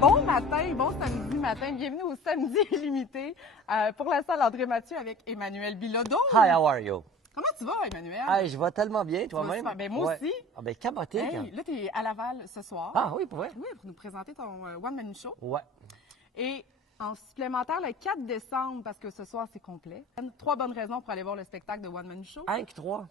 Bon matin, bon samedi matin. Bienvenue au Samedi Illimité pour la salle André Mathieu avec Emmanuel Bilodeau. Hi, how are you? Comment tu vas, Emmanuel? Hey, je vais tellement bien, toi-même. super. Ben, moi aussi. Ah, ben, caboté. Hey, là, tu es à Laval ce soir. Ah, oui, pour vrai? Oui, pour nous présenter ton One Man Show. Ouais. Et en supplémentaire, le 4 décembre, parce que ce soir, c'est complet. 3 bonnes raisons pour aller voir le spectacle de One Man Show. Un que trois.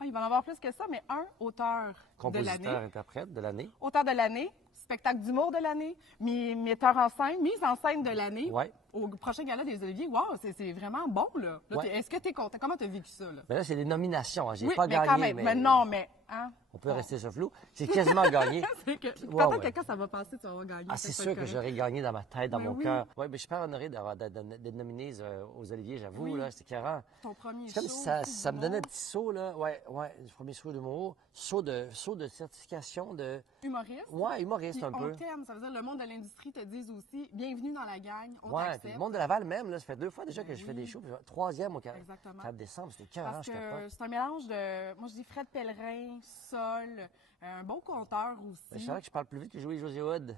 Ah, il va en avoir plus que ça, mais un, auteur de Compositeur, l'année. interprète de l'année. Auteur de l'année, spectacle d'humour de l'année, metteur en scène, mise en scène de l'année. Ouais. Au prochain gala des Oliviers. Wow, c'est vraiment bon, là. Ouais. Est-ce que tu es content? Comment tu as vécu ça, là? Mais là, c'est des nominations. Hein. J'ai Oui, pas mais gagné. quand même. Mais non, mais... Hein? On peut rester sur flou. J'ai quasiment gagné. C'est que, Ouais, quand ouais. quelqu'un, ça va passer, tu vas avoir gagné. Ah, c'est sûr que j'aurais gagné dans ma tête, dans Mais mon oui. cœur. Oui, mais je suis pas honoré d'être nominé aux Oliviers, j'avoue. Oui. Là, c'est écœurant. Ton premier C'est comme show si ça, aussi, ça me donnait un d'humour. petit saut, là. Ouais, le premier saut d'humour. Saut de certification de. Humoriste. Ouais, humoriste Puis un peu. on t'aime, ça veut dire le monde de l'industrie te dise aussi bienvenue dans la gang, on Ouais, puis t'accepte. le monde de Laval même, là, ça fait 2 fois déjà Ben que je fais oui. des shows. Puis troisième au 4 Exactement. décembre, c'était écœurant, Parce je que capote. c'est un mélange de, moi je dis Fred Pellerin, Sol, un bon conteur Ben, aussi. je savais que je parle plus vite que Joey José Hood,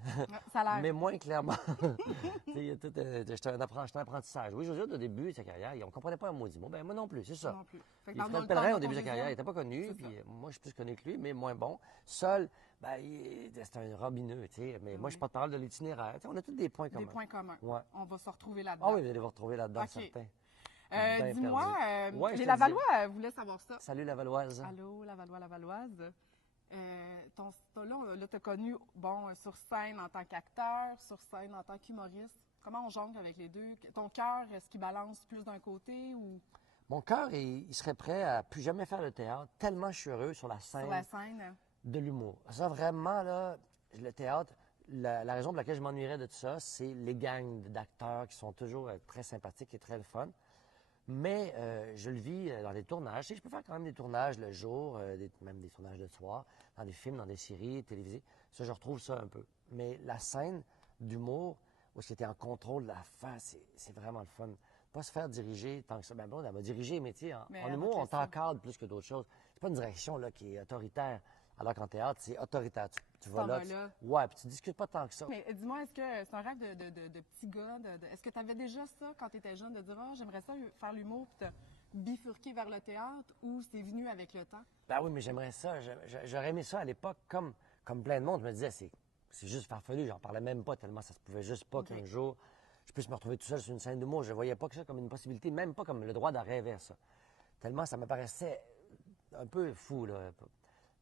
Ça a l'air. mais moins clairement. Il y a tout, j'étais un apprentissage. Oui, José Hood, au début de sa carrière, on ne comprenait pas un maudit mot. Ben, moi non plus, c'est ça. Non plus. Fait que Puis dans Fred le Pellerin, temps au début de sa ton carrière, il deuxième, n'était pas connu. c'est Puis ça. moi, je suis plus connu que lui, mais moins bon. Sol, ben, c'était un robineux, tu sais. Mais moi, je parle de l'itinéraire. Tu sais, on a tous des points communs. Des points communs. Ouais. On va se retrouver là-dedans. Ah oui, vous allez vous retrouver là-dedans, Ok. certains. Bien Dis-moi, perdu. Ouais, je les te Lavallois voulaient savoir ça. Salut la Valoise. Allô, Lavallois, Lavalloise. Là, t'as connu, bon, sur scène en tant qu'acteur, sur scène en tant qu'humoriste. Comment on jongle avec les deux? Ton cœur, est-ce qu'il balance plus d'un côté ou Mon cœur, il serait prêt à plus jamais faire de théâtre, tellement je suis heureux sur la scène sur la scène? de l'humour. Ça, vraiment, là, le théâtre, la raison pour laquelle je m'ennuierais de tout ça, c'est les gangs d'acteurs qui sont toujours très sympathiques et très le fun. Mais je le vis dans les tournages. Tu sais, je peux faire quand même des tournages le jour, même des tournages de soir, dans des films, dans des séries télévisées. Ça, je retrouve ça un peu. Mais la scène d'humour, où c'était en contrôle de la face, c'est vraiment le fun. Pas se faire diriger tant que ça. Ben bon, elle m'a dirigé, mais tu sais, Mais en elle humour, va te on laisser. t'encadre plus que d'autres choses. C'est pas une direction là, qui est autoritaire. Alors qu'en théâtre, c'est autoritaire. Tu vas t'en là. vas là. Ouais, puis tu discutes pas tant que ça. Mais dis-moi, est-ce que c'est un rêve de petit gars? Est-ce que tu avais déjà ça quand tu étais jeune, de dire, j'aimerais ça faire l'humour puis te bifurquer vers le théâtre, ou c'est venu avec le temps? Ben oui, mais j'aimerais ça. J'aurais aimé ça à l'époque, comme plein de monde. Je me disais, c'est juste farfelu. J'en parlais même pas tellement ça se pouvait juste pas Ok. qu'un jour je puisse me retrouver tout seul sur une scène d'humour. Je voyais pas que ça comme une possibilité, même pas comme le droit d'en rêver à ça. Tellement ça me paraissait un peu fou, là.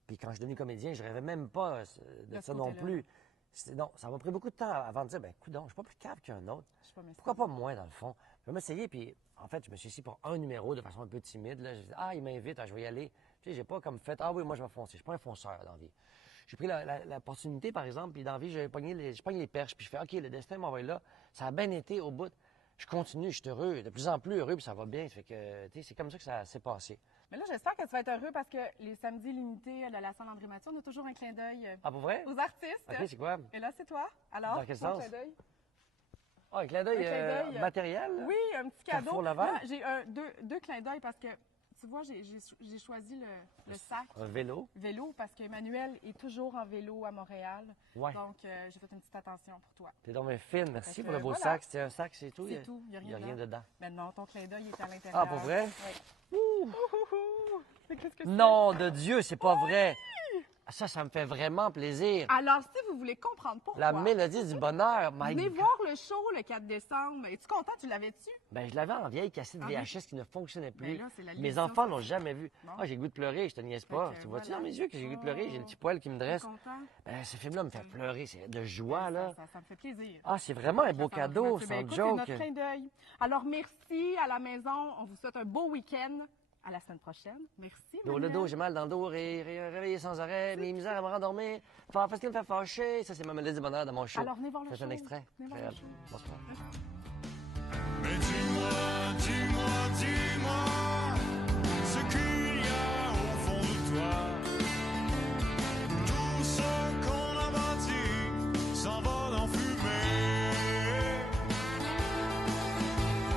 Puis quand je suis devenu comédien, je rêvais même pas de De ça ce non côté-là. plus. Non, ça m'a pris beaucoup de temps avant de dire, ben coudonc, je suis pas plus capable qu'un autre. Je sais pas, mais Pourquoi pas moi, dans le fond? Je vais m'essayer, puis en fait, je me suis ici pour un numéro de façon un peu timide. Là. J'ai dit, il m'invite, je vais y aller. Tu sais, j'ai pas comme fait, oui, moi, je vais foncer. Je suis pas un fonceur dans la vie. J'ai pris l'opportunité, par exemple, puis dans la vie, je pogne les perches, puis je fais, OK, le destin m'envoie là. Ça a bien été au bout. Je continue, je suis heureux, de plus en plus heureux, puis ça va bien. Ça fait que, tu sais, c'est comme ça que ça s'est passé. Mais là, j'espère que tu vas être heureux parce que les samedis limités de la salle André Mathieu, on a toujours un clin d'œil Ah, pour vrai? aux artistes. OK, c'est quoi? Et là, c'est toi. Alors, Dans quel ton sens? clin d'œil? Ah, un clin d'œil Un clin d'œil, matériel? là? Oui, un petit cadeau. Carrefour Laval? Là, j'ai deux clins d'œil parce que, tu vois, j'ai choisi le sac Un vélo? vélo parce qu'Emmanuel est toujours en vélo à Montréal. Ouais. Donc, j'ai fait une petite attention pour toi. T'es dans mes fine. Merci Fait que pour le beau voilà. sac. C'est un sac, c'est tout? C'est tout, il n'y a Il n'y a rien rien dedans. dedans. Mais non, ton clin d'œil est à l'intérieur. Ah, pour vrai? Oui. C'est qu'est-ce que c'est? Non, de Dieu, c'est pas vrai. Ah, ça me fait vraiment plaisir. Alors, si vous voulez comprendre pourquoi, La mélodie du bonheur, my venez God. voir le show le 4 décembre. Es-tu content? Tu l'avais-tu? Ben, je l'avais en vieille cassette Ah oui? VHS qui ne fonctionnait plus. Ben là, c'est la Mes l'édition enfants l'ont jamais vu. Bon. Ah, j'ai le goût de pleurer, je te niaise pas. Fait que Tu vois-tu voilà. dans mes yeux que j'ai le goût de pleurer? J'ai le Oh. petit poil qui me T'es dresse. content? Ben, ce film-là me fait pleurer, c'est de joie, là. Ça me fait plaisir. Ah, c'est vraiment un beau cadeau, Ben, sans écoute, joke. c'est notre clin d'œil. Alors, merci à la maison. On vous souhaite un beau week-end. À la semaine prochaine. Merci. Le Emmanuel. dos, j'ai mal dans le dos, réveillé sans arrêt, mes misères à me rendormir. Parce qu'il me fait fâcher. Ça, c'est ma mélodie du bonheur dans mon show. Alors, venez voir le Faites show. un extrait. Venez voir le show. Bonsoir.